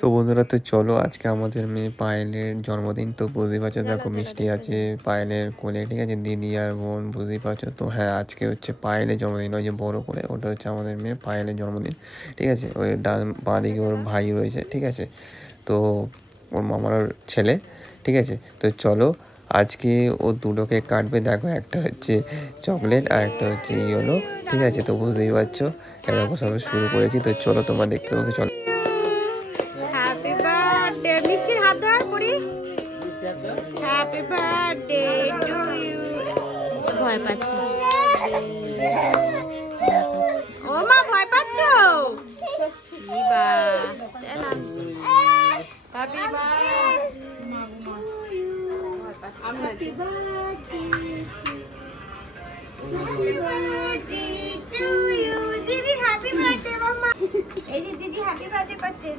তো বন্ধুরা, তো চলো আজকে আমাদের মেয়ে পায়েলের জন্মদিন। তো বুঝতেই পারছো, দেখো মিষ্টি আছে পায়েলের কোলে, ঠিক আছে, দিদি আর বোন, বুঝতেই পারছো। তো হ্যাঁ, আজকে হচ্ছে পায়েলের জন্মদিন, ওই যে বড় করে ওটা হচ্ছে আমাদের মেয়ে পায়েলের জন্মদিন, ঠিক আছে। ওই বাঁ দিকে ওর ভাই রয়েছে, ঠিক আছে, তো ওর মামার ছেলে, ঠিক আছে। তো চলো আজকে ও দুটো কেক কাটবে, দেখো একটা হচ্ছে চকলেট আর একটা হচ্ছে ইয়েলো, ঠিক আছে। তো বুঝতেই পারছো, এরকম সব শুরু করেছি। তো চলো তোমরা দেখতে পাবো, চলো। হ্যাপি বার্থডে, মিষ্টির হাত ধর করি। Happy birthday to you. ভয় পাচ্ছি, ও মা ভয় পাচ্ছ? ইবা হ্যাপি বার্থডে টু ইউ। দিদি হ্যাপি বার্থডে মাম্মা। এই যে দিদি হ্যাপি বার্থডে করছে।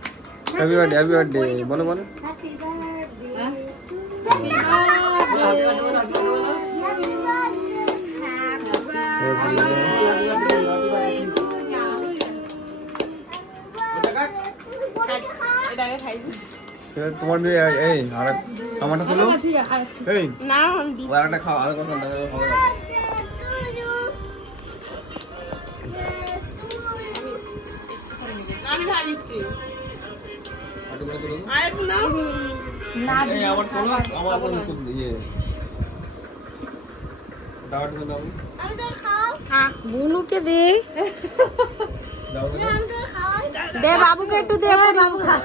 হ্যাপি বার্থডে, হ্যাপি বার্থডে বলো বলো। হ্যাপি বার্থডে, তোমার এই আর আমারটা তুলো, এই না আরেকটা খাও, আর কথা না হবে না। আমি ভাই দিচ্ছি আরেকটা তুলো, আরেকটা নাও না। এই আমার তোলো, আমার আবার ইয়ে দাও তুমি দাও। আমি তো খাও। হ্যাঁ, বুনুকে দে, দাও দাও দে বাবুকে একটু দে। বাবু খা।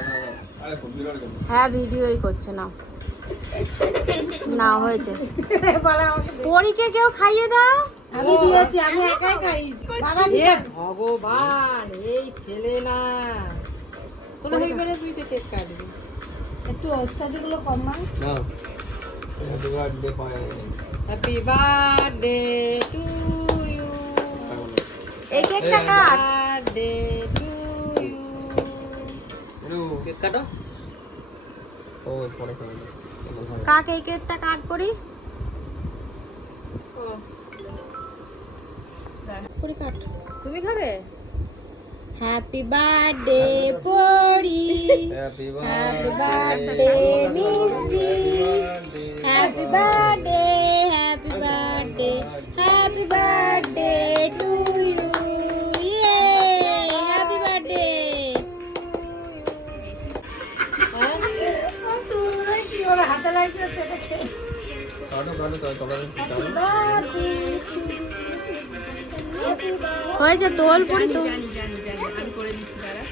আরে খুব বিরল কেন? হ্যাঁ, ভিডিওই করছে না। না হয়েছে, পরীকে কেউ খাইয়ে দাও। আমি দিয়েছি, আমি একাই খাই। বাবা এ ভগবান, এই ছেলে না তোর হয়ে গেলে তুই তো কেক কাটবি। একটু ওস্তাদি গুলো কমান। না হ্যাপি বার্থডে পায়। হ্যাপি বার্থডে টু ইউ, এই কেকটা কাট। Birthday to you. কেক কাটো। ও পরে খাবে। কাক এই কেকটা কাট করি। করি কাট। তুমি খাবে? Happy birthday Pari, happy happy birthday মিষ্টি, happy birthday, happy birthday, happy birthday to you. ইয়ে হ্যাপি বার্থডে। ওর হাতে লাগছে কাটো কাটো তো তোলা হয়েছে তোল পরি তো। জানি জানি জানি, আমি করে দিচ্ছি দাঁড়া।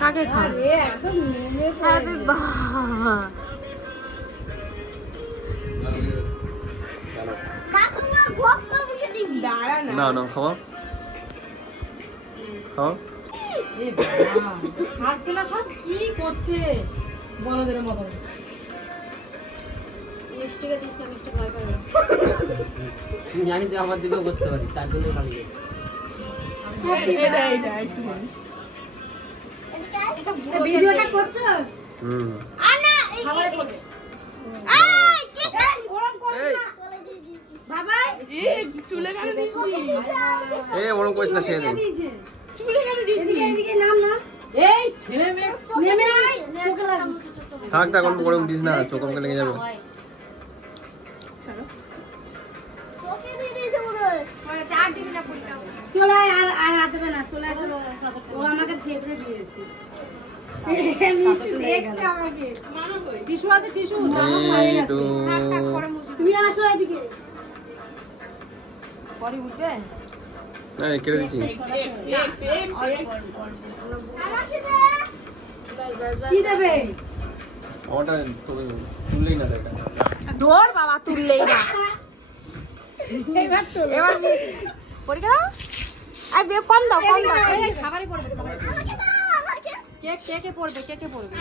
কাকে খাবে? একদম নেমে হ্যাপি বাবা। দাঁড়া না। না না খাওয়া খাওয়া। এ বাবা, খাচ্ছে না সব, কি করছে বলদের মতন। মিষ্টিকে দিস না, মিষ্টি ভয় পাবে। তুমি জানি তো আমার দিকেও করতে পারি, তার জন্য পালিয়ে ভিডিওটা করছো? হুম বাবা চুলে কাটে দিচ্ছি, এই ওরকম কইছ না, ছেড়ে দে। চুলে কাটে দিচ্ছি। এদিকে নাম না। এই ছেলে মেয়ে নেমে আয়, চোখে লাগবে। থাক থাক, অল্প করে দিস না, চোখ আমাকে লেগে যাবে। চলে আয়, আর হাত দেবে না, চলে আসো। ও আমাকে থেবড়ে দিয়েছে। দেখছে আমাকে। টিস্যু আছে, টিস্যু এইটু তুমি আসো এদিকে। পরে উঠবে। এই কেটে দিচ্ছি। কি দেবে? আমারটা তোকে তুললেই না এটা। ধর বাবা, তুললেই না। এবার তো এবার পরীক্ষা দাও। আর বে কম দাও, কম দাও। খাবারই পড়বে, খাবারই পড়বে। কেক কেকে পড়বে, কেকে পড়বে।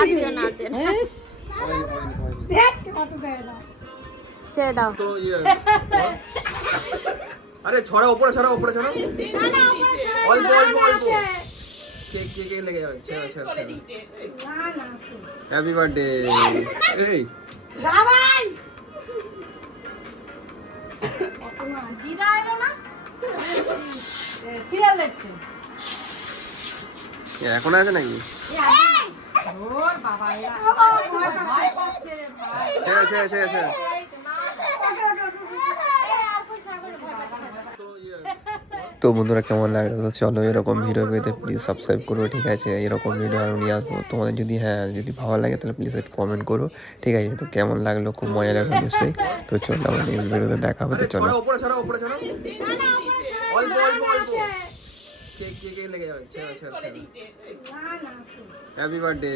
আর দিও না, আর দিও না। দেখ কত দেয় না। ছেড়ে দাও। তো ইয়ে আরে ছড়া উপরে ছড়া, উপরে ছড়া, অল্প অল্প অল্প। কে কে কে লেগে যাবে, ছেড়ে ছেড়ে। না না হ্যাপি বার্থডে। এই বাবাই দিদা এলো না? সিরিয়াল দেখছে। এখন আছে নাকি? ওর বাবা এরা ভয় পাচ্ছে রে ভাই। এই তো না তো বন্ধুরা কেমন লাগলো? তো চলো এরকম ভিডিও পেতে প্লিজ সাবস্ক্রাইব করো, ঠিক আছে? এরকম ভিডিও আরও নিয়ে আসবো তোমাদের। যদি ভালো লাগে তাহলে প্লিজ একটু কমেন্ট করো, ঠিক আছে? তো কেমন লাগলো, খুব মজা লাগলো নিশ্চয়ই। তো চলো আমরা নেক্সট ভিডিওতে দেখা হবে। তো চলো হ্যাপি বার্থডে।